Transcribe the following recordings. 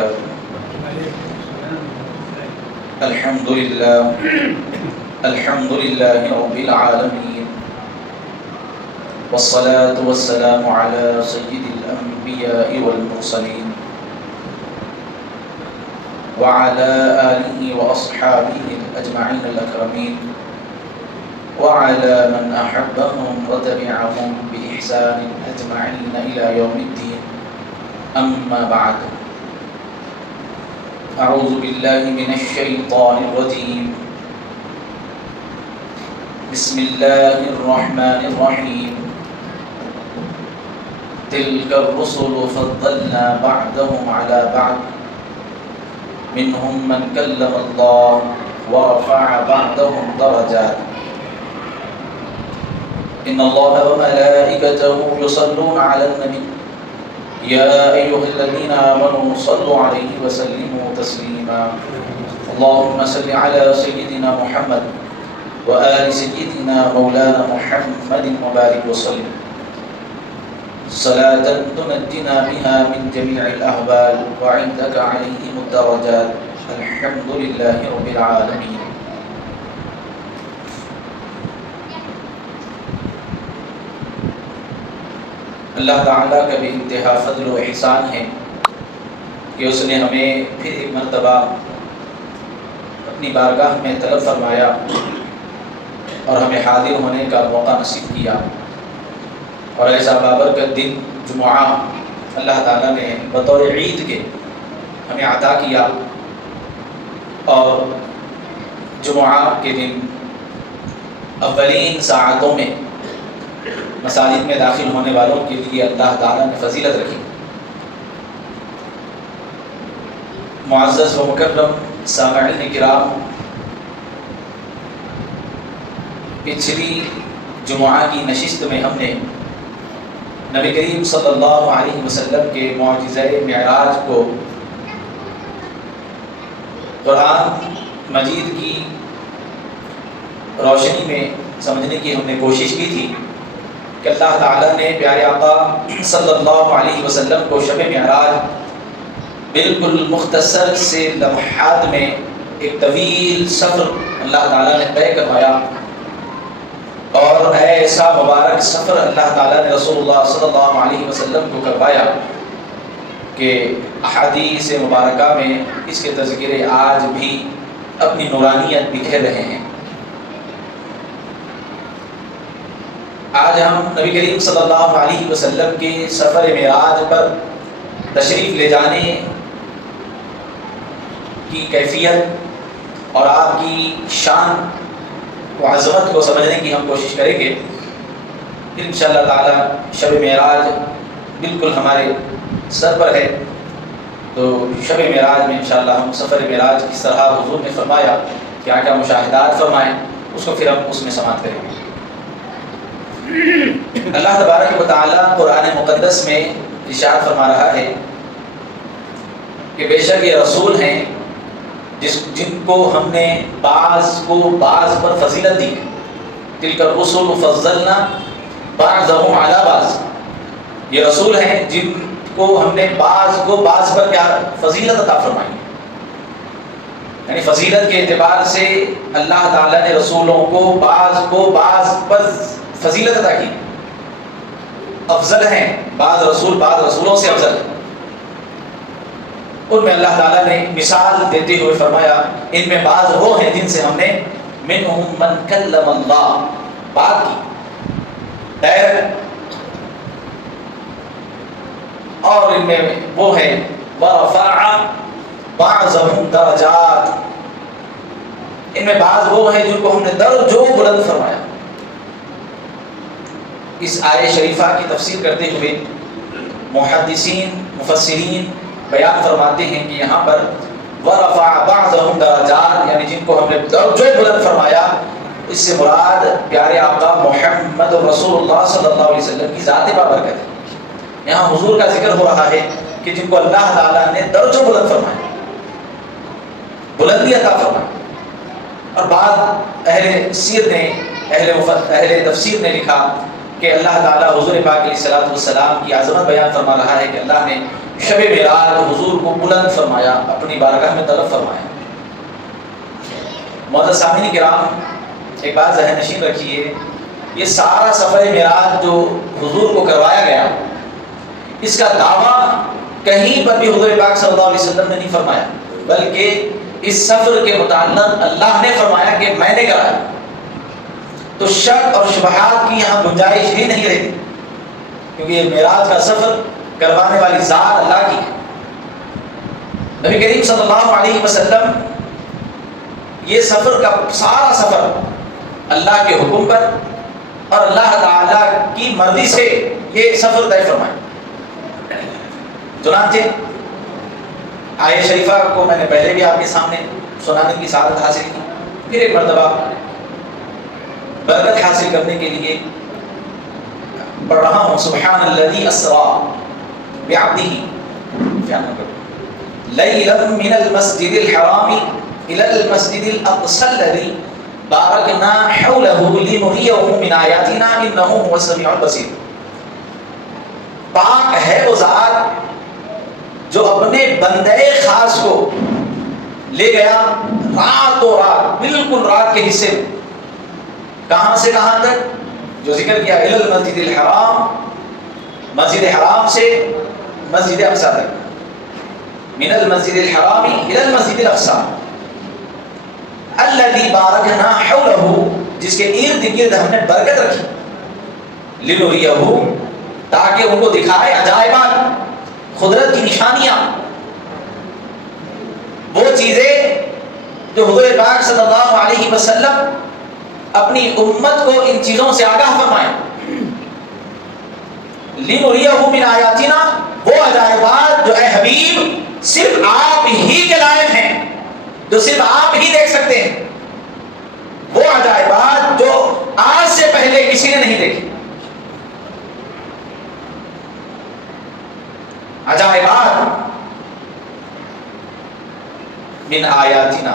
وبركاته. الحمد لله رب العالمين، والصلاة والسلام على سيد الأنبياء والمرسلين وعلى آله وأصحابه الأجمعين الأكرمين وعلى من أحبهم وتبعهم بإحسان أجمعين إلى يوم الدين. أما بعد، أعوذ بالله من الشيطان الرجيم. بسم الله الرحمن الرحيم. تلك الرسل فضلنا بعضهم على بعض منهم من كلم الله ورفع بعضهم درجات. إن الله وملائكته يصلون على النبي يا أيها الذين آمنوا صلوا عليه وسلموا تسليما. اللهم صل على سيدنا محمد وآل سيدنا مولانا محمد وبارك وسلم صلاة تنجنا بها من جميع الأهوال وعندك عليهم الدرجات. الحمد لله رب العالمين. اللہ تعالیٰ کا بے انتہا فضل و احسان ہے کہ اس نے ہمیں پھر ایک مرتبہ اپنی بارگاہ میں طلب فرمایا اور ہمیں حاضر ہونے کا موقع نصیب کیا، اور ایسا بابرکت دن جمعہ اللہ تعالیٰ نے بطور عید کے ہمیں عطا کیا. اور جمعہ کے دن اولین ساعتوں میں مساجد میں داخل ہونے والوں کے لیے اللہ تعالیٰ نے فضیلت رکھی. معزز و مکرم سامعین کرام، پچھلی جمعہ کی نشست میں ہم نے نبی کریم صلی اللہ علیہ وسلم کے معجزہ معراج کو قرآن مجید کی روشنی میں سمجھنے کی ہم نے کوشش کی تھی کہ اللہ تعالیٰ نے پیارے آقا صلی اللہ علیہ وسلم کو شب معراج بالکل مختصر سے لمحات میں ایک طویل سفر اللہ تعالیٰ نے طے کروایا، اور ایسا مبارک سفر اللہ تعالیٰ نے رسول اللہ صلی اللہ علیہ وسلم کو کروایا کہ احادیث مبارکہ میں اس کے تذکرے آج بھی اپنی نورانیت بکھیر رہے ہیں. آج ہم نبی کریم صلی اللہ علیہ وسلم کے سفر معراج پر تشریف لے جانے کی کیفیت اور آپ کی شان و عظمت کو سمجھنے کی ہم کوشش کریں گے. پھر انشاءاللہ تعالی شب معراج بالکل ہمارے سر پر ہے، تو شب معراج میں انشاءاللہ ہم سفر معراج کس طرح حضور نے فرمایا، کیا کیا مشاہدات فرمائیں، اس کو پھر ہم اس میں سماعت کریں گے. اللہ تبارک و تعالی قرآن مقدس میں ارشاد فرما رہا ہے کہ بے شک یہ رسول ہیں جن کو ہم نے بعض کو بعض پر فضیلت دی ہے. تلک الرسل فضلنا بعضهم علی بعض. یہ رسول ہیں جن کو ہم نے بعض کو بعض پر کیا فضیلت عطا فرمائی، یعنی فضیلت کے اعتبار سے اللہ تعالیٰ نے رسولوں کو بعض پر فضیلت عطا کی. افضل ہیں بعض رسول بعض رسولوں سے افضل ہیں. ان میں اللہ تعالیٰ نے مثال دیتے ہوئے فرمایا ان میں بعض وہ ہیں جن سے ہم نے منہم من کلم اللہ بات کی، اور ان میں وہ ہیں ورفع بعضهم درجات، ان میں بعض وہ ہیں جن کو ہم نے درجوں بلند فرمایا. اس آیت شریفہ کی تفسیر کرتے ہوئے محدثین مفسرین بیان فرماتے ہیں کہ یہاں پر ورفع بعضهم درجات یعنی جن کو ہم نے درجوں بلند فرمایا، اس سے مراد پیارے آقا محمد رسول اللہ صلی اللہ علیہ وسلم کی ذات بابرکت ہے. یہاں حضور کا ذکر ہو رہا ہے کہ جن کو اللہ تعالیٰ نے درجوں بلند فرمایا، بلندی عطا فرمائی. اور بعد اہل تفسیر نے لکھا کہ اللہ تعالیٰ حضور پاک علیہ الصلوۃ والسلام کی عظمت بیان فرما رہا ہے کہ اللہ نے شب معراج حضور کو بلند فرمایا. اپنی بارگاہ میں طلب فرمائیں۔ معزز سامعین کرام، ایک بات ذہن نشین رکھیے، یہ سارا سفر معراج جو حضور کو کروایا گیا، اس کا دعویٰ کہیں پر بھی حضور پاک صلی اللہ علیہ وسلم نے نہیں فرمایا، بلکہ اس سفر کے متعلق اللہ نے فرمایا کہ میں نے کرایا۔ تو شک اور شبہات کی یہاں گنجائش ہی نہیں رہتی، کیونکہ یہ معراج کا سفر کروانے والی ذات اللہ کی ہے۔ نبی کریم صلی اللہ علیہ وسلم یہ سفر کا سارا سفر اللہ کے حکم پر اور اللہ تعالیٰ کی مرضی سے یہ سفر طے فرمائے۔ چنانچہ آیت شریفہ کو میں نے پہلے بھی آپ کے سامنے سنانے کی سعادت حاصل کی، پھر ایک مرتبہ برکت حاصل کرنے کے لیے پڑھ رہا ہوں۔ سبحان الذی اسری بعبدہ لیلا من المسجد الحرام الى المسجد الاقصى الذي باركنا حوله لنريه من آیاتنا انه هو السمیع البصیر۔ پاک ہے وہ ذات جو اپنے بندے خاص کو لے گیا رات و رات، بالکل رات کے حصے میں، کہاں سے کہاں تک؟ جو ذکر کیا الى المسجد الحرام، مسجد حرام سے مسجد اقصی تک، من المسجد الحرام الى المسجد الاقصى الذي باركنا حوله، جس کے ارد گرد ہم نے برکت رکھی، لنریہ، تاکہ ان کو دکھائے عجائبات، قدرت کی نشانیاں، وہ چیزیں جو حضور پاک صلی اللہ علیہ وسلم اپنی امت کو ان چیزوں سے آگاہ فرمائیں۔ لنریہ من آیاتنا، وہ عجائبات جو اے حبیب صرف آپ ہی کے لائق ہیں، جو صرف آپ ہی دیکھ سکتے ہیں، وہ عجائبات جو آج سے پہلے کسی نے نہیں دیکھی، عجائبات من آیاتنا۔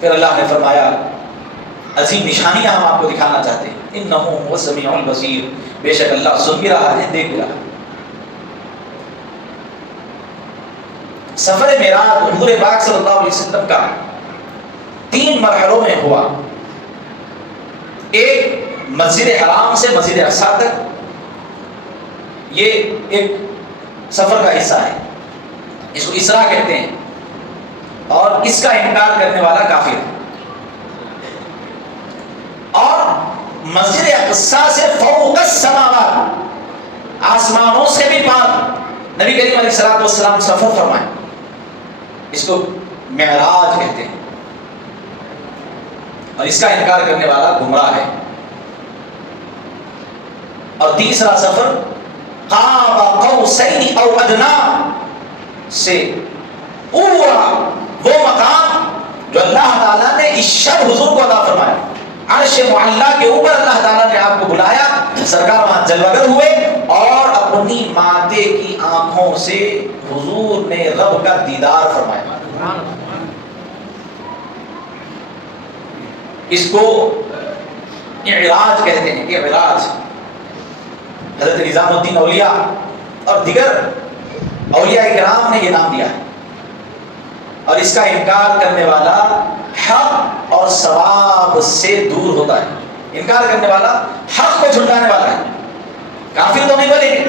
پھر اللہ نے فرمایا عظیم نشانیاں ہم آپ کو دکھانا چاہتے ہیں، انہ هو السمیع البصیر، بے شک اللہ سن بھی رہا ہے، دیکھ بھی رہا ہے۔ سفر معراج حضور پاک صلی اللہ علیہ وسلم کا 3 مرحلوں میں ہوا۔ ایک مسجد حرام سے مسجد اقصی تک، یہ ایک سفر کا حصہ ہے، اس کو اسراء کہتے ہیں، اور اس کا انکار کرنے والا کافر ہے۔ اور مسجد اقصی سے فوق السماوات، آسمانوں سے بھی پار نبی کریم علیہ الصلوۃ والسلام سفر فرمائے، اس کو معراج کہتے ہیں، اور اس کا انکار کرنے والا گمراہ ہے۔ اور تیسرا سفر قاب قوسین او ادنا سے پورا وہ مقام جو اللہ تعالیٰ نے اس شب حضور کو عطا فرمایا، عرش معلیٰ کے اوپر اللہ تعالیٰ نے آپ کو بلایا، سرکار وہاں جلوگر ہوئے اور اپنی مادے کی آنکھوں سے حضور نے رب کا دیدار فرمایا۔ اس کو اعراج کہتے ہیں، اعراج۔ حضرت نظام الدین اولیاء اور دیگر اولیاء کرام نے یہ نام دیا ہے۔ اور اس کا انکار کرنے والا حق اور ثواب سے دور ہوتا ہے، انکار کرنے والا حق کو جھٹلانے والا ہے، کافر تو نہیں بولیں گے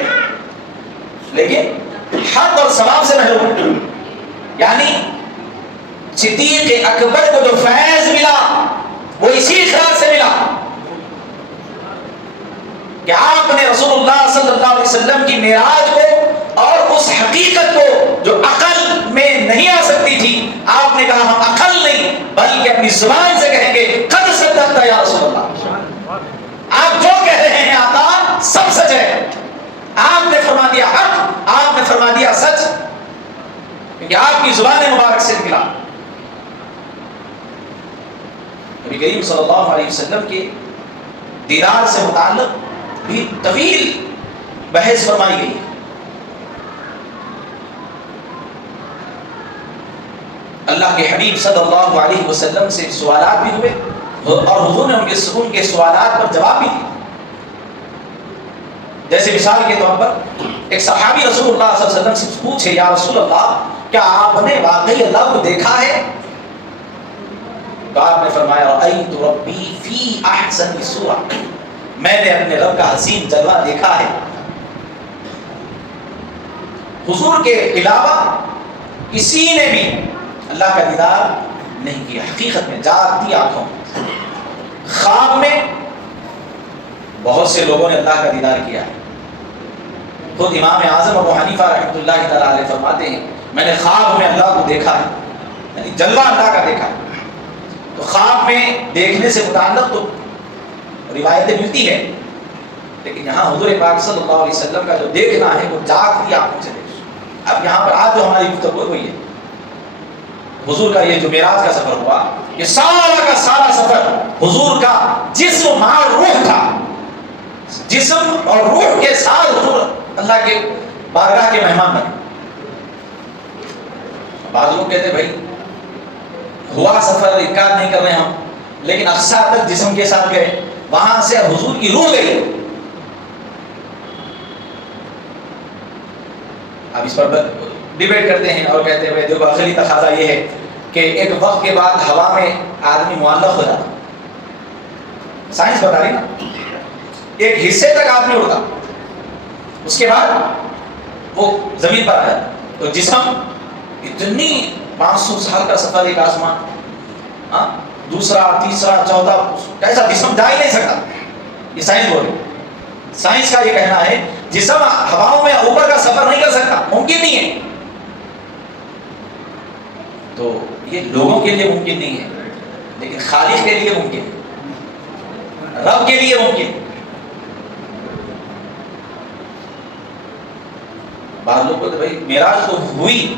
لیکن حق اور ثواب سے محروم ہے۔ یعنی صدیق اکبر کو جو فیض ملا وہ اسی خیال سے ملا کہ آپ نے رسول اللہ صلی اللہ علیہ وسلم کی معراج کو اور اس حقیقت کو جو عقل میں نہیں آ سکتی تھی، آپ نے کہا ہم عقل نہیں بلکہ اپنی زبان سے کہیں گے قد صدقت یا رسول اللہ، آپ جو کہہ رہے ہیں آقا سب سچ ہے، آپ نے فرما دیا حق، آپ نے فرما دیا سچ، کیونکہ آپ کی زبان مبارک سے نکلا۔ نبی کریم صلی اللہ علیہ وسلم کے دیدار سے متعلق بھی طویل بحث فرمائی گئی ہے۔ اللہ کے حبیب صلی اللہ علیہ وسلم سے سوالات بھی ہوئے اور حضور نے ان کے سوالات پر جواب بھی دیے۔ جیسے مثال کے طور پر ایک صحابی رسول اللہ صلی اللہ علیہ وسلم سے پوچھے یا رسول اللہ کیا آپ نے واقعی اللہ کو دیکھا ہے؟ تو آپ نے فرمایا رأیت ربی فی احسن صورہ، میں نے اپنے رب کا حسین جلوہ دیکھا ہے۔ حضور کے علاوہ کسی نے بھی اللہ کا دیدار نہیں کیا، حقیقت میں جاگتی آنکھوں خواب میں بہت سے لوگوں نے اللہ کا دیدار کیا ہے۔ خود امام اعظم ابو حنیفہ رحمۃ اللہ تعالیٰ علیہ فرماتے ہیں میں نے خواب میں اللہ کو دیکھا ہے، یعنی جلوہ اللہ کا دیکھا ہے۔ تو خواب میں دیکھنے سے متعلق تو روایتیں ملتی ہیں، لیکن یہاں حضور پاک صلی اللہ علیہ وسلم کا جو دیکھنا ہے وہ جاگتی آنکھوں سے دیکھنا۔ اب یہاں پر آج جو ہماری گفتگو ہوئی ہے، حضور کا یہ جو معراج کا سفر ہوا، یہ سارا کا سارا سفر حضور کا جسم اور روح تھا، جسم اور روح کے ساتھ حضور اللہ کے بارگاہ کے مہمان بنے۔ بعض لوگ کہتے بھائی ہوا سفر انکار نہیں کر رہے ہم، لیکن اقصی تک جسم کے ساتھ گئے، وہاں سے حضور کی روح گئی۔ اب اس پر ڈیبیٹ کرتے ہیں اور کہتے ہیں دیکھو اصلی تقاضا یہ ہے کہ ایک وقت کے بعد ہوا میں آدمی معلق ہو جاتا، سائنس بتا رہی نا، ایک حصے تک آدمی اڑتا، اس کے بعد وہ زمین پر آیا تو جسم اتنی 500 سال کا سفر، ایک آسمان، دوسرا تیسرا چوتھا، کیسا جسم جا ہی نہیں سکتا، یہ سائنس بول رہی۔ سائنس کا یہ کہنا ہے جسم ہواؤں میں اوپر کا سفر نہیں کر سکتا، ممکن نہیں ہے۔ تو یہ لوگوں کے لیے ممکن نہیں ہے، لیکن خالق کے لیے ممکن ہے، رب کے لیے ممکن ہے۔ بعض لوگ کہتے بھائی معراج تو ہوئی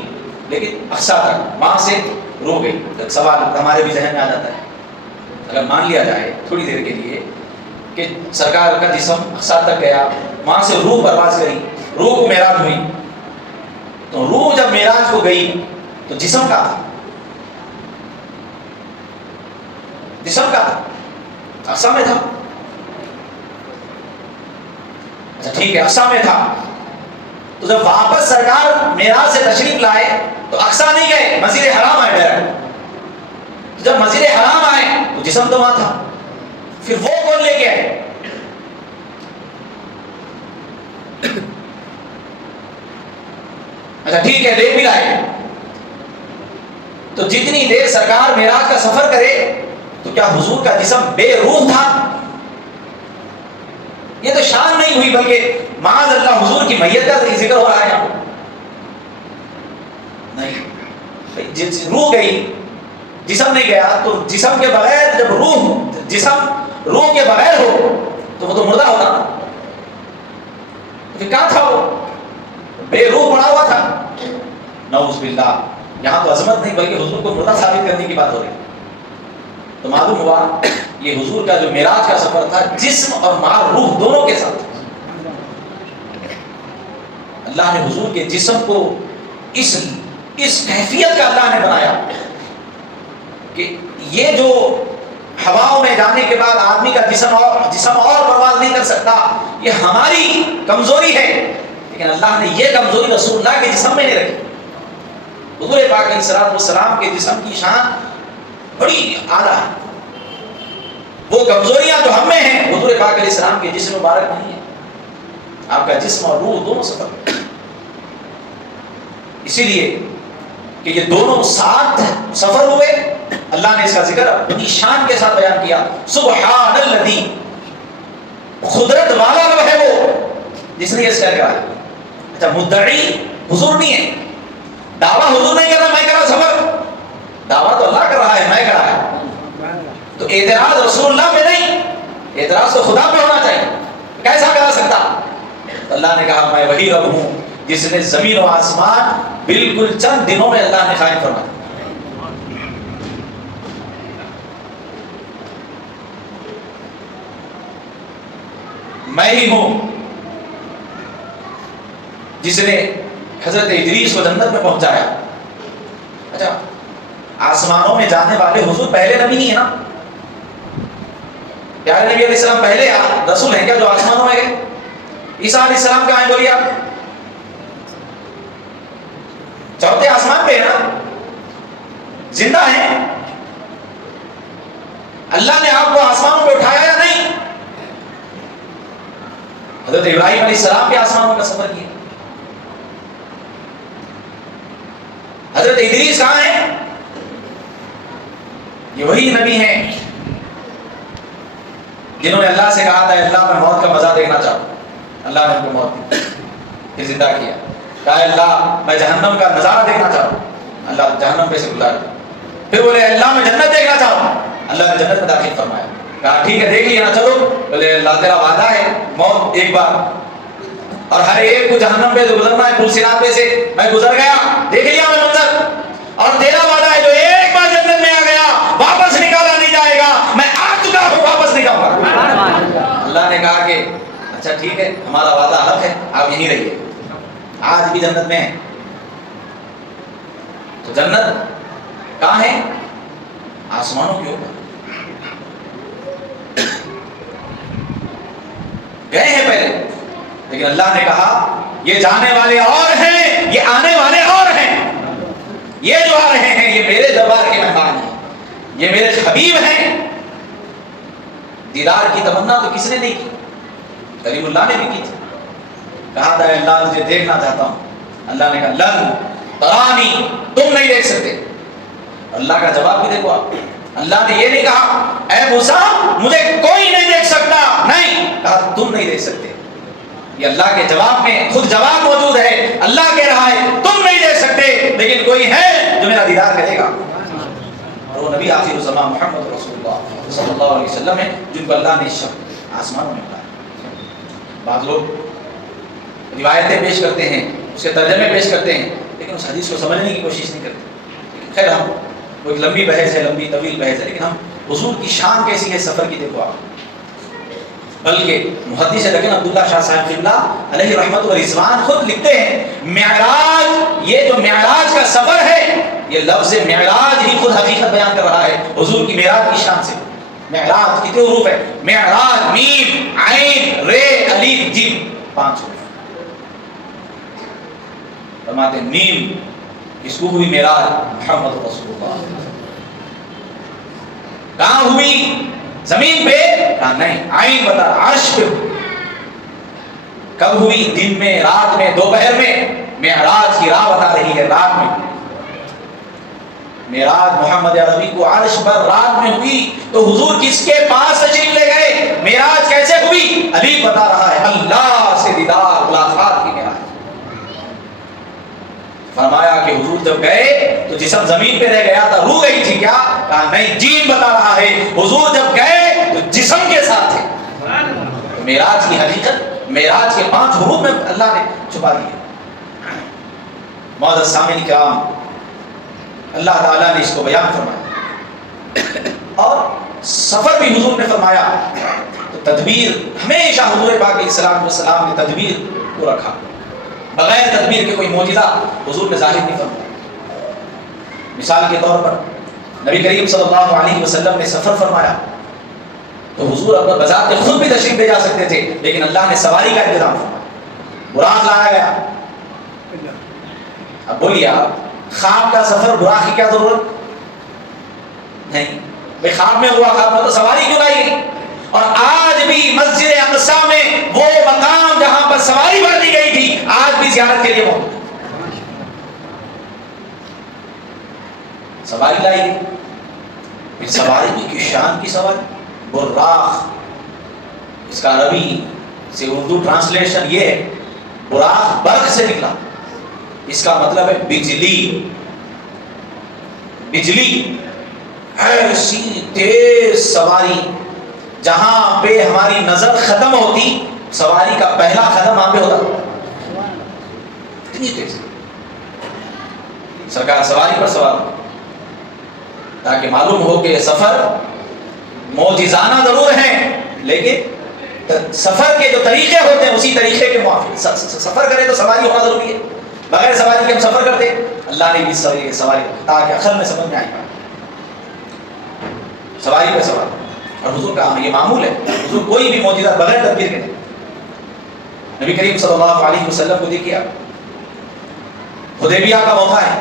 لیکن اقصی تک، وہاں سے رو گئی۔ ایک سوال ہمارے بھی ذہن میں آ جاتا ہے، اگر مان لیا جائے تھوڑی دیر کے لیے کہ سرکار کا جسم اقصی تک گیا، وہاں سے روح پرواز کری، روح کو معراج ہوئی، تو روح جب معراج کو گئی تو جسم کا تھا، جسم کا تھا، اقصی میں تھا۔ اچھا ٹھیک ہے، اقصی میں تھا، تو جب واپس سرکار معراج سے تشریف لائے تو اقصی نہیں گئے، مسجد حرام آئے ڈائریکٹ۔ جب مسجد حرام آئے تو جسم تو وہاں تھا، پھر وہ کون لے کے آئے؟ اچھا ٹھیک ہے، لے بھی لائے، تو جتنی دیر سرکار معراج کا سفر کرے تو کیا حضور کا جسم بے روح تھا؟ یہ تو شان نہیں ہوئی، بلکہ معاذ اللہ حضور کی میت کا ذکر ہو رہا ہے یہاں۔ نہیں، روح گئی جسم نہیں گیا، تو جسم کے بغیر جب جسم روح کے بغیر ہو تو وہ تو مردہ ہوتا نا، پھر کہاں تھا وہ؟ بے روح پڑا ہوا تھا۔ نعوذ باللہ، یہاں تو عظمت نہیں بلکہ حضور کو مردہ ثابت کرنے کی بات ہو رہی ہے۔ تو معلوم ہوا یہ حضور کا جو معراج کا سفر تھا جسم اور مع روح دونوں کے ساتھ۔ اللہ نے حضور کے جسم کو اس کیفیت کا اللہ نے بنایا کہ یہ جو ہواؤں میں جانے کے بعد آدمی کا جسم اور پرواز نہیں کر سکتا، یہ ہماری کمزوری ہے، لیکن اللہ نے یہ کمزوری رسول اللہ کے جسم میں نہیں رکھی۔ حضور پاک علیہ الصلوۃ والسلام کے جسم کی شان بڑی اعلیٰ ہے، وہ کمزوریاں جو ہم میں ہیں حضور پاک علیہ السلام کے جسم مبارک نہیں ہے۔ آپ کا جسم اور روح دونوں سفر، اسی لیے کہ یہ دونوں ساتھ سفر ہوئے، اللہ نے اس کا ذکر اپنی شان کے ساتھ بیان کیا۔ سبحان الذی، قدرت والا وہ ہے وہ جس نے یہ سفر کرا۔ اچھا مدعی حضور نہیں ہے، دعویٰ حضور نہیں کر رہا میں کر رہا سفر، دعویٰ تو اللہ کر رہا ہے، میں کر رہا ہے۔ تو اعتراض رسول اللہ پہ نہیں، اعتراض تو خدا پہ ہونا چاہیے، کیسا کرا سکتا؟ اللہ نے کہا میں وہی رب ہوں جس نے زمین و آسمان بالکل چند دنوں میں اللہ نے قائم فرمایا۔ میں ہی ہوں جس نے حضرت ادریس کو جنت میں پہنچایا۔ اچھا آسمانوں میں جانے والے حضور پہلے نبی نہیں ہے نا؟ پیارے نبی علیہ السلام پہلے رسول ہیں کیا جو آسمانوں میں گئے؟ عیسیٰ علیہ السلام کہاں ہیں بولیے آپ؟ چوتھے آسمان پہ ہے نا، زندہ ہیں. اللہ نے آپ کو آسمانوں پہ اٹھایا یا نہیں؟ حضرت ابراہیم علیہ السلام کے آسمانوں کا سفر کیا. حضرت ادریس کہاں ہیں؟ یہ وہی نبی ہیں جنہوں نے اللہ سے کہا تھا اللہ میں موت کا مزہ دیکھنا چاہوں. اللہ نے ان کو موت دی، پھر زندہ کیا. کہا اللہ میں جہنم کا نظارہ دیکھنا چاہوں، اللہ جہنم پہ سے گزار دیا. پھر بولے اللہ میں جنت دیکھنا چاہوں، اللہ نے جنت میں داخل فرمایا. کہا ٹھیک ہے دیکھ لیا نا، چلو. بولے اللہ تیرا وعدہ ہے موت ایک بار، اور ہر ایک کو جہنم پہ سے گزرنا ہے، پلسرات پہ سے میں گزر گیا، دیکھ لیا میں منظر، اور تیرا وعدہ ہے جو ایک بار جنت میں آ گیا واپس نکالا نہیں جائے گا، میں آ چکا ہوں واپس نہیں جاؤں گا. اللہ نے کہا کہ اچھا ٹھیک ہے ہمارا وعدہ حق ہے، آپ یہیں رہیے. آج بھی جنت میں ہیں. تو جنت کہاں ہے؟ آسمانوں کے اوپر. گئے ہیں پہلے، لیکن اللہ نے کہا یہ جانے والے اور ہیں، یہ آنے والے اور ہیں. یہ جو آ رہے ہیں یہ میرے دربار کے مہمان ہیں، یہ میرے حبیب ہیں. دیدار کی تمنا تو کس نے نہیں کی؟ کریم اللہ نے بھی کی تھی. کہا تھا اللہ تجھے دیکھنا چاہتا ہوں. اللہ نے کہا لن ترانی، تم نہیں دیکھ سکتے. اللہ کا جواب بھی دیکھو آپ. اللہ نے یہ نہیں کہا اے موسیٰ مجھے کوئی نہیں دیکھ سکتا، نہیں کہا تم نہیں دیکھ سکتے. یہ اللہ کے جواب میں خود جواب موجود ہے. اللہ کہہ رہا ہے تم نہیں دیکھ سکتے، لیکن کوئی ہے جو میرا دیدار کرے گا، اور وہ نبی آخر الزمان محمد رسول اللہ صلی اللہ علیہ وسلم ہے جن کو اللہ نے آسمانوں میں بلایا. بعض لوگ روایتیں پیش کرتے ہیں، اس کے ترجمے پیش کرتے ہیں، لیکن اس حدیث کو سمجھنے کی کوشش نہیں کرتے. خیر ہم وہ ایک لمبی بحث ہے، لمبی طویل بحث ہے، لیکن ہم حضور کی شان کیسی ہے سفر کی دیکھو آپ. بلکہ محدث لیکن عبداللہ شاہ صاحب قبلہ علیہ رحمت و رضوان خود لکھتے ہیں معراج، یہ جو معراج کا سفر ہے، یہ لفظ معراج ہی خود حقیقت بیان کر رہا ہے حضور کی معراج کی شان سے. معراج کتنے حروف ہے؟ معراج میم عین رے الف جیم، 5 حروف. فرماتے ہیں میم اس کو ہوئی معراج محمد رسول اللہ. کہاں ہوئی؟ زمین پہ؟ کہا نہیں، عین بتا عرش پہ. کب ہوئی؟ دن میں، رات میں، دوپہر میں. معراج کی راہ بتا رہی ہے رات میں. معراج محمد عربی کو عرش پر رات میں ہوئی تو حضور کس کے پاس تشریف لے گئے؟ معراج کیسے ہوئی؟ علی بتا رہا ہے اللہ سے دیدار ملاقات کی معراج. فرمایا کہ حضور جب گئے تو جسم زمین پہ رہ گیا تھا، روح گئی تھی کیا؟ کہا نہیں، جین بتا رہا ہے حضور جب گئے تو جسم کے ساتھ تھے. معراج کی حقیقت معراج کے 5 حروف میں اللہ نے چھپا دیا. معزز سامعین کرام، اللہ تعالیٰ نے اس کو بیان فرمایا اور سفر بھی حضور نے فرمایا. تو تدبیر ہمیشہ حضور پاک علیہ الصلوۃ والسلام نے تدبیر کو رکھا. بغیر تدبیر کے کوئی معجزہ حضور نے ظاہر نہیں فرمایا. مثال کے طور پر نبی کریم صلی اللہ علیہ وسلم نے سفر فرمایا تو حضور اپنے بذات خود بھی تشریف لے جا سکتے تھے، لیکن اللہ نے سواری کا انتظام فرمایا، براق لایا گیا. اب بولیے آپ خواب کا سفر براق کی کیا ضرورت؟ نہیں بھائی، خواب میں ہوا، خواب میں تو سواری کیوں لائی گئی؟ اور آج بھی مسجد اقصی میں وہ مقام جہاں پر سواری بھرنی گئی تھی آج بھی زیارت کے لیے موجود ہے. سواری لائی گئی. پھر سواری کی شان کی سواری براق، اس کا عربی سے اردو ٹرانسلیشن یہ ہے براق برق سے نکلا. اس کا مطلب ہے بجلی. بجلی ایسی تیز سواری جہاں پہ ہماری نظر ختم ہوتی سواری کا پہلا قدم وہاں پہ ہوتا. اتنی تیز سرکار سواری پر سوار ہو تاکہ معلوم ہو کہ سفر معجزانہ ضرور ہیں، لیکن سفر کے جو طریقے ہوتے ہیں اسی طریقے کے موافق. سفر کرے تو سواری ہونا ضروری ہے، بغیر سواری کے ہم سفر کرتے. اللہ نے بھی سواری تاکہ عقل میں سمجھ میں آئی سواری پہ سوار. اور حضور کا یہ معمول ہے، حضور کوئی بھی معجزہ بغیر تدبیر کے نہیں. نبی کریم صلی اللہ علیہ وسلم کو دیکھیے، حدیبیہ کا موقع ہے،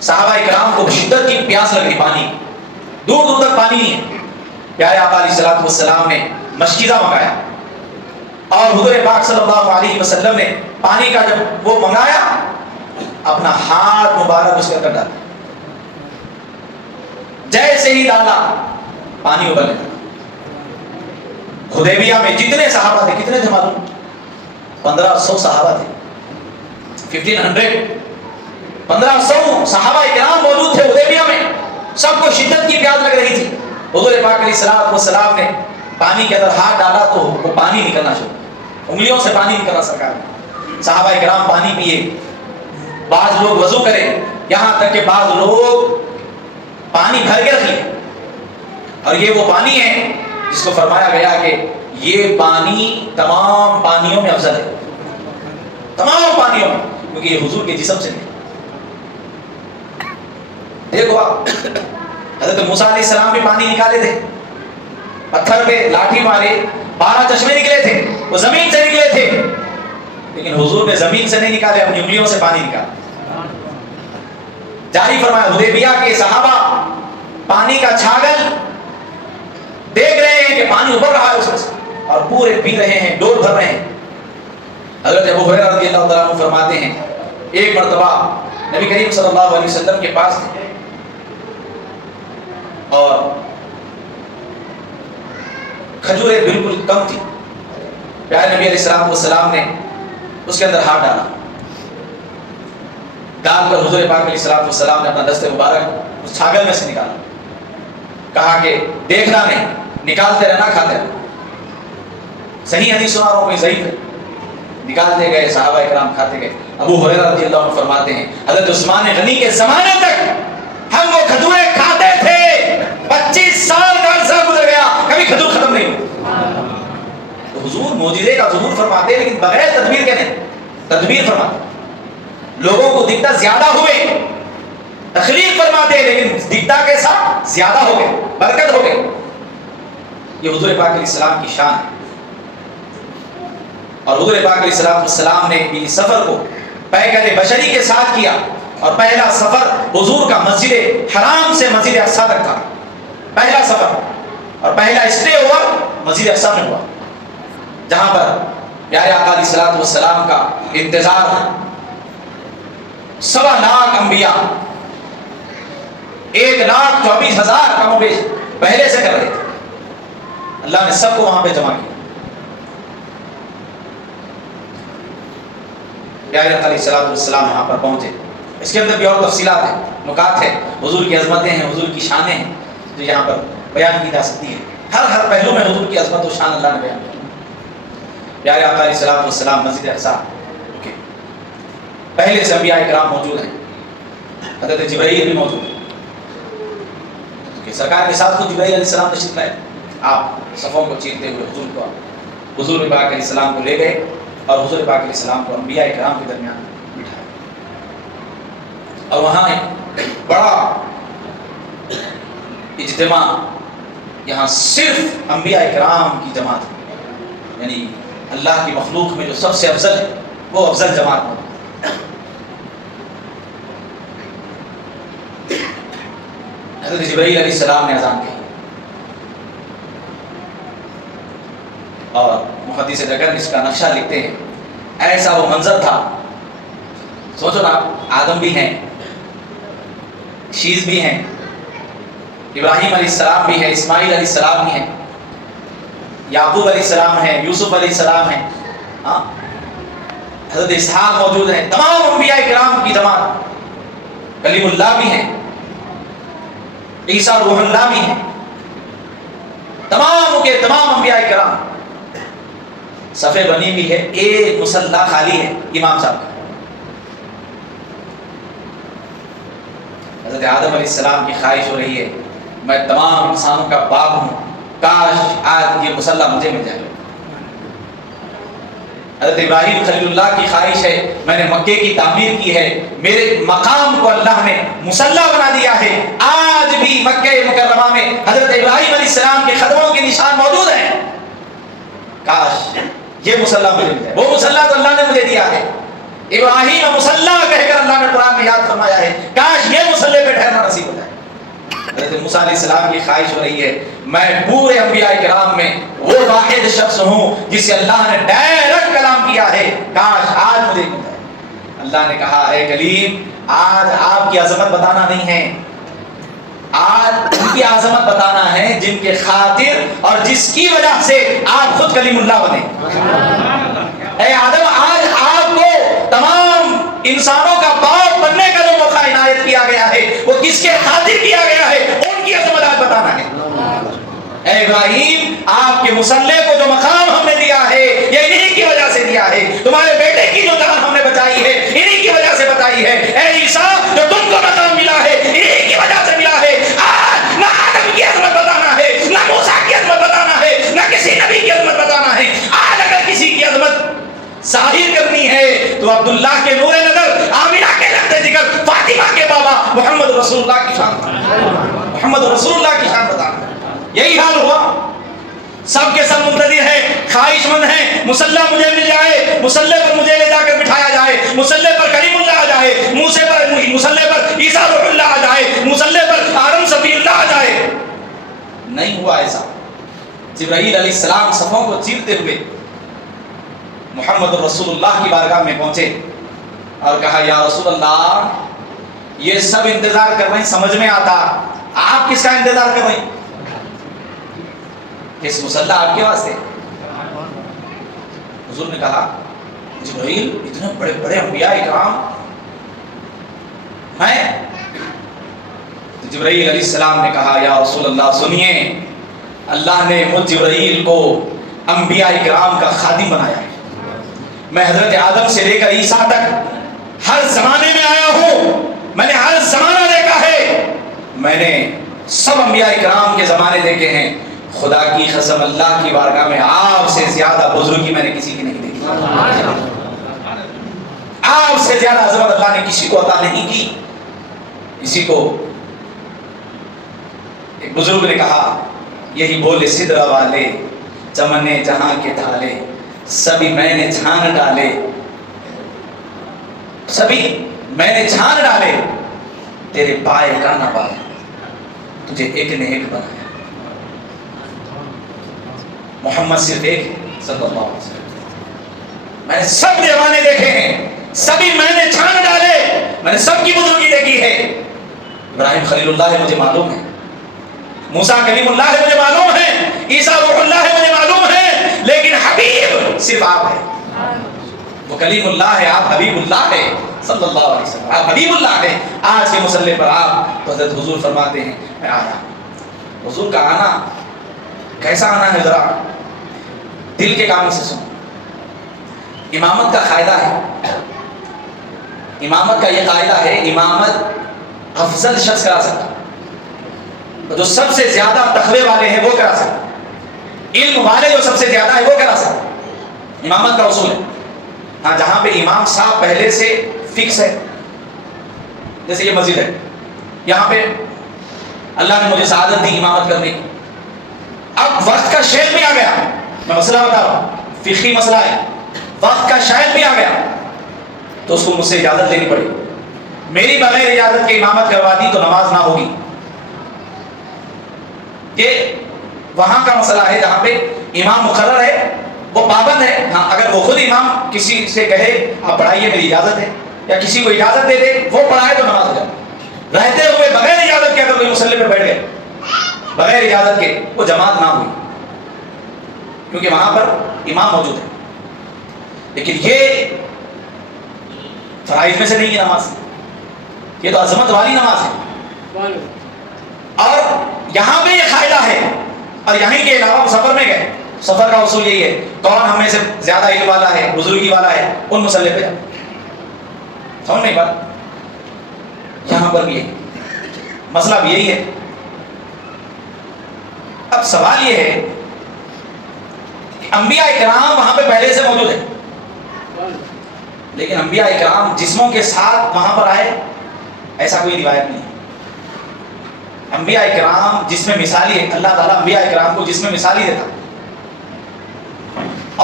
صحابہ کرام کو شدت کی پیاس لگ رہی، پانی دور دور تک پانی نہیں ہے۔ پیارے آقا علیہ الصلوۃ والسلام نے مشکیزہ منگایا اور حضور پاک صلی اللہ علیہ وسلم نے پانی کا جب وہ منگایا اپنا ہاتھ مبارک اس کے اندر ڈالا، جیسے ہی ڈالا پانی ابلنے لگا۔ حدیبیہ میں جتنے صحابہ تھے، کتنے تھے معلوم؟ 1500 صحابہ تھے، 1500 صحابہ کرام موجود تھے حدیبیہ میں، سب کو شدت کی پیاس لگ رہی تھی۔ حضور پاک علیہ الصلوۃ والسلام نے پانی کے اندر ہاتھ ڈالا تو وہ پانی نکلنا شروع، انگلیوں سے پانی نکلنا سرکار۔ صحابہ کرام پانی پیے، بعض لوگ وضو کرے، یہاں تک کہ بعض لوگ پانی بھر کے رکھ لیے، اور یہ وہ پانی ہے جس کو فرمایا گیا کہ یہ پانی تمام پانیوں میں افضل ہے، تمام پانیوں میں، کیونکہ یہ حضور کے جسم سے نہیں۔ دیکھو آپ، حضرت موسیٰ علیہ السلام بھی پانی نکالے تھے، پتھر پہ لاٹھی مارے 12 چشمے نکلے تھے، وہ زمین سے نکلے تھے، لیکن حضور نے زمین سے نہیں نکالے، اپنی انگلیوں سے پانی نکالا۔ جاری فرمایا حدیبیہ کے صحابہ پانی کا چھاگل دیکھ رہے ہیں کہ پانی ابل رہا ہے اس میں سے، اور پورے پی رہے ہیں، ڈول بھر رہے ہیں۔ حضرت ابو ہریرہ رضی اللہ تعالیٰ عنہ فرماتے ہیں ایک مرتبہ نبی کریم صلی اللہ علیہ وسلم کے پاس تھے اور کھجوریں بالکل کم تھی، پیارے نبی علیہ السلام نے اس کے اندر ہاتھ ڈالا، ڈال کر حضور پاک علیہ السلام نے اپنا دست مبارک اس چھاگل میں سے نکالا، کہا کہ دیکھنا نہیں، نکالتے رہنا، کھاتے رہنا۔ صحیح حدیث سنا رہا ہوں، کوئی ضعیف ہے، نکالتے گئے، صحابہ کرام کھاتے گئے۔ ابو ہریرہ رضی اللہ عنہ فرماتے ہیں حضرت عثمان غنی کے زمانے تک ہم وہ کھجوریں کھاتے تھے، 25 سال کا عرصہ گزر گیا، کبھی کھجور ختم نہیں ہوئی۔ تو حضور معجزے کا ظہور فرماتے لیکن بغیر تدبیر کے نہیں، تدبیر فرماتے، لوگوں کو دکھتا زیادہ ہوئے، تخلیق فرماتے لیکن دکھتا کے ساتھ زیادہ ہو گئے، برکت ہو گئے۔ یہ حضور پاک علیہ السلام کی شان ہے، اور حضور پاک علیہ السلام نے بھی سفر کو پیکر بشری کے ساتھ کیا، اور پہلا سفر حضور کا مسجد حرام سے مسجد اقصیٰ تک تھا، پہلا سفر، اور پہلا اسٹے اوور مسجد اقصیٰ میں ہوا، جہاں پر پیارے آقا علیہ السلام کا انتظار تھا۔ 1.25 لاکھ انبیاء 1,24,000 کم و بیش پہلے سے کر رہے تھے، اللہ نے سب کو وہاں پہ جمع کیا۔ پیارے آقا علیہ السلام یہاں پر پہنچے، اس کے اندر بھی اور تفصیلات ہیں، نکات ہیں، حضور کی عظمتیں ہیں، حضور کی شانیں ہیں جو یہاں پر بیان کی جا سکتی ہیں۔ ہر پہلو میں حضور کی عظمت و شان اللہ نے بیان کی۔ پیارے آقا علیہ السلام مسجد اقصیٰ کے پہلے سے انبیاء کرام موجود ہیں، حضرت جبرائیل بھی موجود ہیں، کہ سرکار کے ساتھ خود جبرائیل علیہ السلام تشریف لائے، آپ صفوں کو چیرتے ہوئے حضور پاک علیہ السلام کو لے گئے اور حضور پاک علیہ السلام کو انبیاء کرام کے درمیان بٹھایا، اور وہاں ایک بڑا اجتماع، یہاں صرف انبیاء کرام کی جماعت ہے، یعنی اللہ کی مخلوق میں جو سب سے افضل ہے وہ افضل جماعت ہے۔ حضرت جبرائیل علیہ السلام نے اذان کہی، اور محدث دکن اس کا نقشہ لکھتے ہیں، ایسا وہ منظر تھا، سوچو نا، آدم بھی ہیں، شیز بھی ہیں، ابراہیم علیہ السلام بھی ہے، اسماعیل علیہ السلام بھی ہیں، یعقوب علیہ السلام ہیں، یوسف علیہ السلام ہیں، حضرت اسحاق موجود ہیں، تمام انبیاء کرام کی جماعت، کلیم اللہ بھی ہیں، عیسیٰ روح اللہ بھی ہیں، تمام کے تمام انبیاء کرام، صفے بنی بھی ہے، ایک مصلی خالی ہے امام صاحب کا۔ حضرت آدم علیہ السلام کی خواہش ہو رہی ہے میں تمام انسانوں کا باپ ہوں، کاش آج یہ مصلی مجھے مل جائے۔ حضرت ابراہیم خلیل اللہ کی خواہش ہے میں نے مکے کی تعمیر کی ہے، میرے مقام کو اللہ نے مصلی بنا دیا ہے، آج بھی مکہ مکرمہ میں حضرت ابراہیم علیہ السلام کے قدموں کے نشان موجود ہیں، کاش یہ مصلی مجھے مل جائے۔ وہ مصلی تو اللہ نے مجھے دیا ہے، ابراہیم مصلی کہہ کر اللہ نے قرآن میں یاد فرمایا ہے، کاش یہ مصلی پہ ٹھہرنا نصیب ہو جائے۔ حضرت موسیٰ علیہ السلام کی خواہش ہو رہی ہے میں پورے انبیاء کرام میں وہ واحد شخص ہوں جسے اللہ نے ڈائریکٹ کلام کیا ہے، کاش آج مجھے مل جائے۔ اللہ نے کہا اے کلیم آج آپ کی عظمت بتانا نہیں ہے، آج ان کی عظمت بتانا ہے جن کے خاطر اور جس کی وجہ سے آپ خود کلیم اللہ بنے۔ اے آدم آج آپ کو تمام انسانوں کا باپ بننے کا جو موقع عنایت کیا گیا ہے وہ کس کے خاطر کیا گیا ہے، ان کی عظمت آج بتانا ہے۔ اے ابراہیم آپ کے مصلی کو جو مقام ہم نے دیا ہے یہ انہی کی وجہ سے دیا ہے، تمہارے بیٹے کی جو جان ہم نے بچائی ہے انہی کی وجہ سے بچائی ہے۔ اے عیسیٰ جو تم کو مقام ملا ہے انہی کی وجہ سے ملا ہے۔ آج نہ آدم کی عظمت بتانا ہے، نہ موسیٰ کی عظمت بتانا ہے، نہ کسی نبی کی عظمت بتانا ہے۔ آج اگر کسی کی عظمت ظاہر کرنی ہے تو عبداللہ کے نور نظر، آمینہ کے لفظ ذکر، فاطمہ کے بابا محمد رسول اللہ کی شان بتانا، محمد رسول اللہ کی شان بتانا۔ یہی حال ہوا، سب کے سب منتظر ہیں، خواہش مند ہیں مصلی مجھے مل جائے، مصلی پر مجھے لے جا کر بٹھایا جائے، مصلی پر کلیم اللہ آ جائے، مصلی پر عیسیٰ روح اللہ آ جائے، مصلی پر آدم صفی اللہ آ جائے۔ نہیں ہوا ایسا۔ جبرائیل علیہ السلام صفوں کو چیرتے ہوئے محمد رسول اللہ کی بارگاہ میں پہنچے اور کہا یا رسول اللہ یہ سب انتظار کر رہے ہیں، سمجھ میں آتا آپ کس کا انتظار کر رہے ہیں؟ کس مصلی آپ کے واسطے؟ حضور نے کہا جبرائیل اتنے بڑے بڑے انبیاء اکرام ہیں؟ تو جبرائیل علیہ السلام نے کہا یا رسول اللہ سنیے، اللہ نے مجھ جبرائیل کو انبیاء اکرام کا خادم بنایا ہے۔ میں حضرت آدم سے لے کر عیسیٰ تک ہر زمانے میں آیا ہوں، میں نے ہر زمانہ دیکھا ہے، میں نے سب انبیاء اکرام کے زمانے دیکھے ہیں، خدا کی قسم اللہ کی بارگاہ میں آپ سے زیادہ بزرگی میں نے کسی کی نہیں دیکھی، آپ سے زیادہ عظمت اللہ نے کسی کو عطا نہیں کی۔ اسی کو ایک بزرگ نے کہا یہی بولے سدرہ والے چمنے جہاں کے ڈھالے، سبھی میں نے چھان ڈالے، سبھی میں نے چھان ڈالے، تیرے پائے کا نہ پائے، تجھے ایک نے ایک بنایا۔ محمد صرف ایک ہے صلی اللہ علیہ وسلم۔ میں نے سب دیوانے دیکھے ہیں، سبھی میں نے چھان ڈالے، میں نے سب کی بزرگی دیکھی ہے۔ ابراہیم خلیل اللہ ہے مجھے معلوم ہے، موسیٰ کلیم اللہ ہے مجھے معلوم ہے، عیسیٰ روح اللہ ہے مجھے معلوم ہے، لیکن حبیب صرف آپ ہے۔ وہ کلیم اللہ ہے، آپ حبیب اللہ ہے صلی اللہ علیہ وسلم، آپ حبیب اللہ ہے۔ آج کے مصلی پر آپ حضرت حضور فرماتے ہیں میں آیا۔ حضور کا آنا کیسا آنا ہے ذرا دل کے کاموں سے سنو۔ امامت کا قاعدہ ہے، امامت کا یہ قاعدہ ہے، امامت افضل شخص کرا سکتا، جو سب سے زیادہ تقوی والے ہیں وہ کرا سکتا، علم والے جو سب سے زیادہ ہے وہ کرا سکتا۔ امامت کا اصول ہے، ہاں جہاں پہ امام صاحب پہلے سے فکس ہے، جیسے یہ مسجد ہے، یہاں پہ اللہ نے مجھے سعادت دی امامت کرنے کی، اب وقت کا شہد بھی آ گیا، میں مسئلہ بتا رہا ہوں، فقہی مسئلہ ہے، وقت کا شہد بھی آ گیا تو اس کو مجھ سے اجازت لینی پڑی، میری بغیر اجازت کے امامت کروا دی تو نماز نہ ہوگی۔ یہ وہاں کا مسئلہ ہے جہاں پہ امام مقرر ہے، وہ پابند ہے، ہاں اگر وہ خود امام کسی سے کہے آپ پڑھائیے میری اجازت ہے، یا کسی کو اجازت دے دے وہ پڑھائے تو نماز ہو جائے۔ رہتے ہوئے بغیر اجازت کے اگر کوئی مصلی پہ بیٹھ گئے بغیر اجازت کے، وہ جماعت نہ ہوئی، کیونکہ وہاں پر امام موجود ہے۔ لیکن یہ فرائض میں سے نہیں ہے نماز، یہ تو عظمت والی نماز ہے، اور یہاں پہ یہ قاعدہ ہے، اور یہیں کے علاوہ سفر میں گئے، سفر کا اصول یہی ہے، کون ہمیں سے زیادہ علم والا ہے، بزرگی والا ہے، ان مصلی پہ جاؤ۔ سمجھ میں بات؟ یہاں پر بھی ہے، مسئلہ بھی یہی ہے۔ اب سوال یہ ہے کہ انبیاء اکرام وہاں پہ پہلے سے موجود ہیں، لیکن انبیاء اکرام جسموں کے ساتھ وہاں پر آئے ایسا کوئی روایت نہیں ہے۔ انبیاء اکرام جسم مثالی ہے، اللہ تعالیٰ انبیاء اکرام کو جسم مثالی دیتا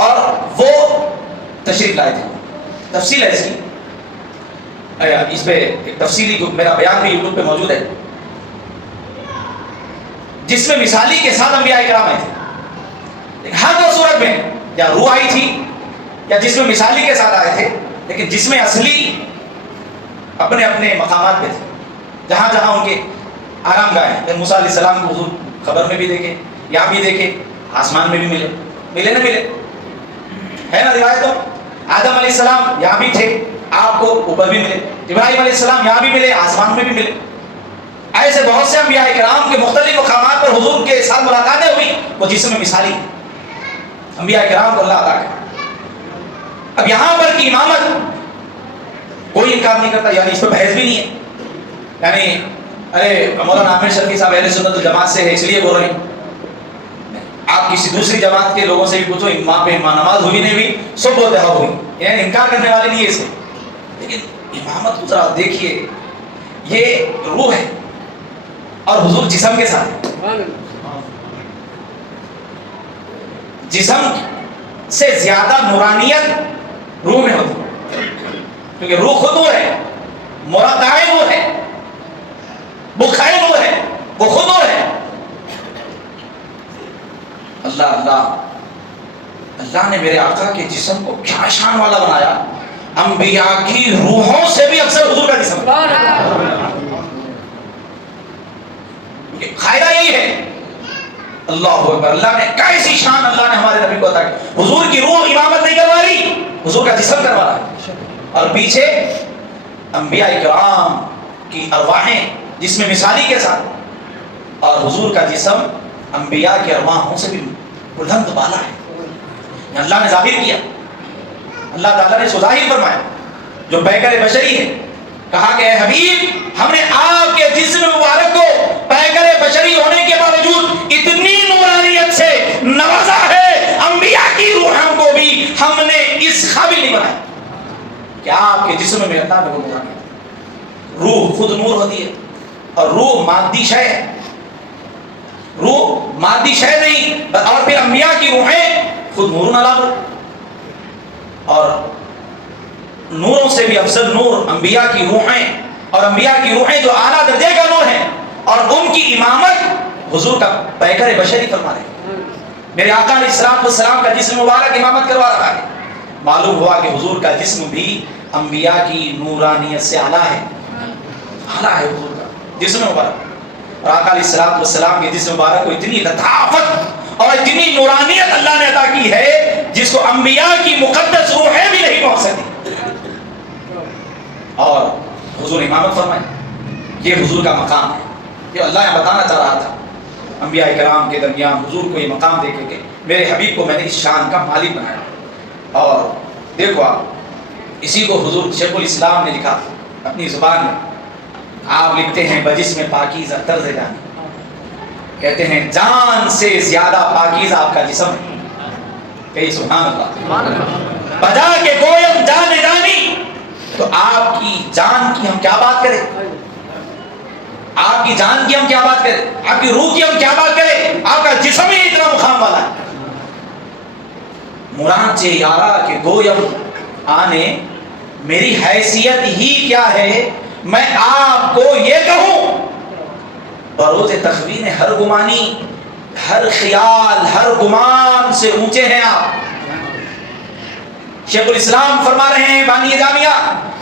اور وہ تشریف لائے تھے۔ تفصیل ہے اس کی، اس پہ ایک تفصیلی میرا بیان بھی یوٹیوب پہ موجود ہے، جس میں مثالی کے ساتھ انبیاء کرام آئے تھے، ہر دو صورت میں یا روح آئی تھی یا جس میں مثالی کے ساتھ آئے تھے، لیکن جس میں اصلی اپنے اپنے مقامات پہ تھے، جہاں جہاں ان کے آرام گاہ ہیں۔ موسیٰ علیہ السلام کو حضور خبر میں بھی دیکھے، یہاں بھی دیکھے، آسمان میں بھی ملے نہ ملے، ہے نا روایت۔ تو آدم علیہ السلام یہاں بھی تھے، آپ کو اوپر بھی ملے، ابراہیم علیہ السلام یہاں بھی ملے، آسمان میں بھی ملے۔ ایسے بہت سے انبیاء کرام کے مختلف مقامات پر حضور کے ساتھ ملاقاتیں ہوئی، وہ جسم مثالی انبیاء کرام کو اللہ عطا کرے۔ اب یہاں پر کی امامت کوئی انکار نہیں کرتا، یعنی اس پہ بحث بھی نہیں ہے، یعنی ارے مولانا عامر شرفی صاحب اہل سنت والجماعت سے ہے اس لیے بول رہے ہیں۔ آپ کسی دوسری جماعت کے لوگوں سے بھی پوچھو، وہاں پہ نماز ہوئی نہیں ہوئی، سب بولتے ہیں ہوئی، یعنی انکار کرنے والے نہیں ہے اسے۔ لیکن امامت کو ذرا دیکھیے، یہ روح ہے اور حضور جسم کے ساتھ ہے۔ جسم سے زیادہ نورانیت روح میں ہوتی ہے، کیونکہ روح خود وہ ہے، مرادائے وہ ہے، بخائے وہ ہے، وہ خود وہ ہے۔ اللہ نے میرے آقا کے جسم کو کیا شان والا بنایا، انبیاء کی روحوں سے بھی افضل حضور کا جسم۔ قاعدہ یہی ہے، اللہ اکبر، اللہ نے کیسی شان اللہ نے ہمارے نبی کو عطا کی۔ حضور کی روح امامت نہیں کروا رہی، حضور کا جسم کروا رہا ہے، اور پیچھے انبیاء کرام کی ارواحیں جس میں مثالی کے ساتھ، اور حضور کا جسم انبیاء کی ارواحوں سے بھی بلند بالا ہے۔ اللہ نے ظاہر کیا، اللہ تعالیٰ نے ظاہر فرمایا، جو پیکر بشری ہے، کہا کہ اے حبیب، ہم نے آپ کے جسم مبارک کو پیکر بشری ہونے کے باوجود اتنی نورانیت سے نوازا ہے، انبیاء کی روحوں کو بھی ہم نے اس قابل نہیں بنایا کہ آپ کے جسم میں اللہ نے وہ نورانیت۔ روح خود نور ہوتی ہے، اور روح مادی شے ہے، روح مادی شے نہیں، اور پھر انبیاء کی روحیں خود نور نلال، اور نوروں سے بھی افضل نور انبیاء کی روحیں، اور انبیاء کی روحیں جو اعلیٰ درجے کا نور ہیں، اور ان کی امامت حضور کا پیکر بشری فرما رہے ہیں۔ میرے آقا علیہ السلام کا جسم مبارک امامت کروا رہا ہے۔ معلوم ہوا کہ حضور کا جسم بھی انبیاء کی نورانیت سے اعلیٰ ہے، اعلیٰ ہے حضور کا جسم مبارک۔ اور آقا علیہ السلام کے جسم مبارک کو اتنی لطافت اور اتنی نورانیت اللہ نے عطا کی ہے جس کو انبیاء کی مقدس روحیں بھی نہیں پہنچ سکتی، اور حضور امامت فرمائے۔ یہ حضور کا مقام ہے، یہ اللہ نے بتانا چاہ رہا تھا انبیاء کرام کے درمیان حضور کو یہ مقام دے کے میرے حبیب کو میں نے اس شان کا مالک بنایا۔ اور دیکھو آپ، اسی کو حضور شیخ الاسلام نے لکھا اپنی زبان میں، آپ لکھتے ہیں بجسم پاکیزہ طرز جان، کہتے ہیں جان سے زیادہ پاکیزہ آپ کا جسم ہے۔ کہیے سبحان اللہ۔ بجا کے گویم جان جانی، تو آپ کی جان کی ہم کیا بات کریں، آپ کی جان کی ہم کیا بات کریں، آپ کی روح کی ہم کیا بات کریں، آپ کا جسم ہی اتنا مقام والا ہے۔ مرانچہ یارا کے گویم آنے، میری حیثیت ہی کیا ہے میں آپ کو یہ کہوں، بروز تخوین ہر گمانی، ہر خیال ہر گمان سے اونچے ہیں آپ۔ شیخ الاسلام فرما رہے ہیں بانی جامعہ،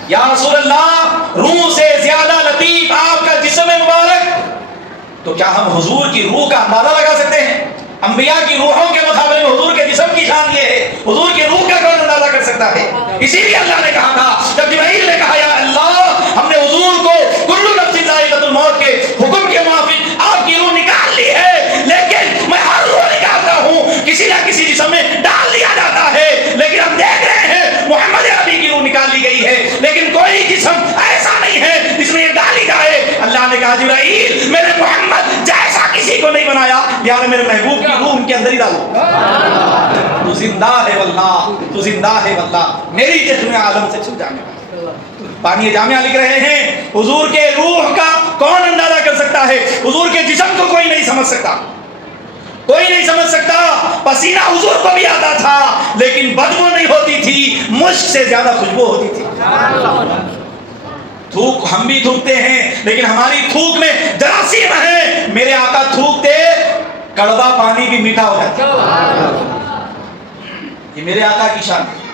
یا رسول اللہ، روح سے زیادہ لطیف آپ کا جسم مبارک، تو کیا ہم حضور کی روح کا اندازہ لگا سکتے ہیں؟ انبیاء کی روحوں کے مقابلے میں حضور کے جسم کی شان یہ ہے، حضور کی روح کا کون اندازہ کر سکتا ہے؟ اسی لیے اللہ نے کہا تھا، جب جبرائیل نے کہا یا اللہ، ہم نے حضور کو کل نفس ذائقۃ الموت کے حکم کے موافق آپ کی روح نکال لی ہے، لیکن میں ہر روح نکالتا ہوں، کسی نہ کسی جسم میں ڈال دیا جاتا ہے، لیکن ہم دیکھ رہے ہیں محمد عربی کی روح نکال لی گئی ہے، لیکن کوئی جسم ایسا نہیں ہے جس میں یہ ڈالی جائے۔ اللہ نے کہا جبرائیل، میرے محمد جیسا کسی کو نہیں بنایا، لہٰذا میرے محبوب کی روح ان کے اندر ہی ڈالو۔ تو زندہ ہے واللہ، تو زندہ ہے واللہ، میری جسم عالم سے چھپ جانے والا۔ بانی جامعہ لکھ رہے ہیں، حضور کے روح کا کون اندازہ کر سکتا ہے؟ حضور کے جسم کو کوئی نہیں سمجھ سکتا، کوئی نہیں سمجھ سکتا۔ پسینہ حضور کو بھی آتا تھا، لیکن بدبو نہیں ہوتی تھی، مشک سے زیادہ خوشبو ہوتی تھی۔ تھوک ہم بھی تھوکتے ہیں لیکن ہماری تھوک میں جراثیم ہے. میرے آقا تھوکتے کڑوا پانی بھی میٹھا ہو جاتا. یہ میرے آقا کی شان ہے.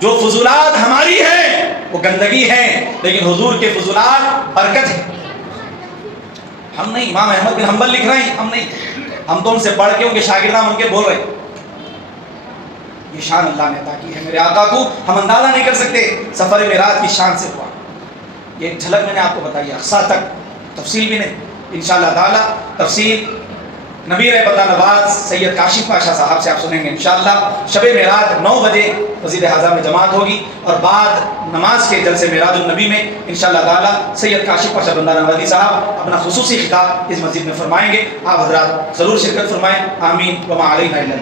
جو فضولات ہماری ہیں وہ گندگی ہے لیکن حضور کے فضولات برکت ہے. ہم نہیں. امام احمد بن حنبل لکھ رہے ہیں, ہم نہیں. ہم تو ان سے پڑھ کے ان کے شاگردان ان کے بول رہے ہیں. یہ شان اللہ نے عطا کی ہے میرے آقا کو, ہم اندازہ نہیں کر سکتے. سفر معراج کی شان سے ہوا. یہ ایک جھلک میں نے آپ کو بتائی ہے, اقصا تک, تفصیل بھی نہیں. انشاءاللہ تعالی تفصیل نبی رحمت نواز سید کاشف پاشا صاحب سے آپ سنیں گے انشاءاللہ. شب معراج 9 بجے مسجد اعظم میں جماعت ہوگی اور بعد نماز کے جلسے معراج النبی میں انشاءاللہ تعالی سید کاشف پاشا بندہ نوازی صاحب اپنا خصوصی خطاب اس مسجد میں فرمائیں گے. آپ حضرات ضرور شرکت فرمائیں. آمین. وما علینا الا